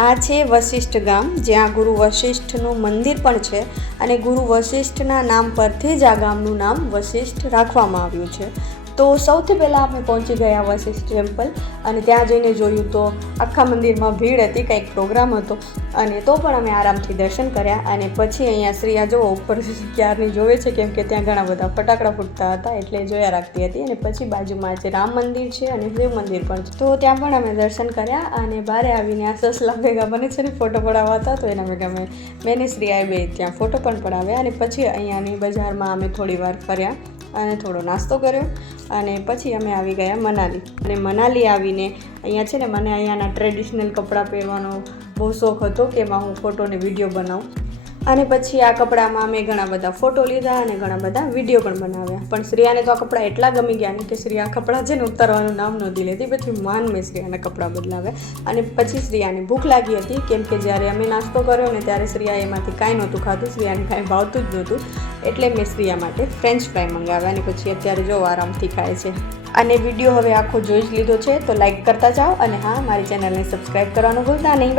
આ છે વશિષ્ઠ ગામ, જ્યાં ગુરુ વશિષ્ઠનું મંદિર પણ છે અને ગુરુ વશિષ્ઠના નામ પરથી જ આ ગામનું નામ વશિષ્ઠ રાખવામાં આવ્યું છે. તો સૌથી પહેલાં અમે પહોંચી ગયા વશિષ્ઠ ટેમ્પલ અને ત્યાં જઈને જોયું તો આખા મંદિરમાં ભીડ હતી, કંઈક પ્રોગ્રામ હતો અને તો પણ અમે આરામથી દર્શન કર્યા. અને પછી અહીંયા શ્રીયા જો ઉપર ક્યારની જોવે છે કેમ કે ત્યાં ઘણા બધા ફટાકડા ફૂટતા હતા એટલે જોયા રાખતી હતી. અને પછી બાજુમાં જે રામ મંદિર છે અને શિવ મંદિર પણ છે, તો ત્યાં પણ અમે દર્શન કર્યા. અને બહાર આવીને આ સસલા ભેગા બને છે ને ફોટો પડાવવા હતા, તો એના ભેગા મેં શ્રીયાએ બે ત્યાં ફોટો પણ પડાવ્યા. અને પછી અહીંયાની બજારમાં અમે થોડી વાર ફર્યા અને થોડો નાસ્તો કર્યો અને પછી અમે આવી ગયા મનાલી. અને મનાલી આવીને અહીંયા છે ને મને અહીંયાના ટ્રેડિશનલ કપડાં પહેરવાનો બહુ શોખ હતો કે એમાં હું ફોટો ને વિડીયો બનાવું. અને પછી આ કપડામાં મેં ઘણા બધા ફોટો લીધા અને ઘણા બધા વિડીયો પણ બનાવ્યા. પણ શ્રીયાને તો આ કપડાં એટલા ગમી ગયા ને કે શ્રીયા કપડાં છે ને ઉતારવાનું નામ નહોતી લેતી. પછી મેં શ્રીયાના કપડાં બદલાવ્યા. અને પછી શ્રીયાને ભૂખ લાગી હતી કેમ કે જ્યારે અમે નાસ્તો કર્યો ને ત્યારે શ્રીયાએ એમાંથી કાંઈ નહોતું ખાધું, શ્રીયાને કાંઈ ભાવતું જ નહોતું. એટલે મેં શ્રીયા માટે ફ્રેન્ચ ફ્રાય મંગાવ્યા અને પછી અત્યારે જો આરામથી ખાય છે. અને વિડીયો હવે આખો જોઈ જ લીધો છે તો લાઈક કરતા જાઓ અને હા, મારી ચેનલને સબસ્ક્રાઈબ કરવાનું ભૂલતા નહીં.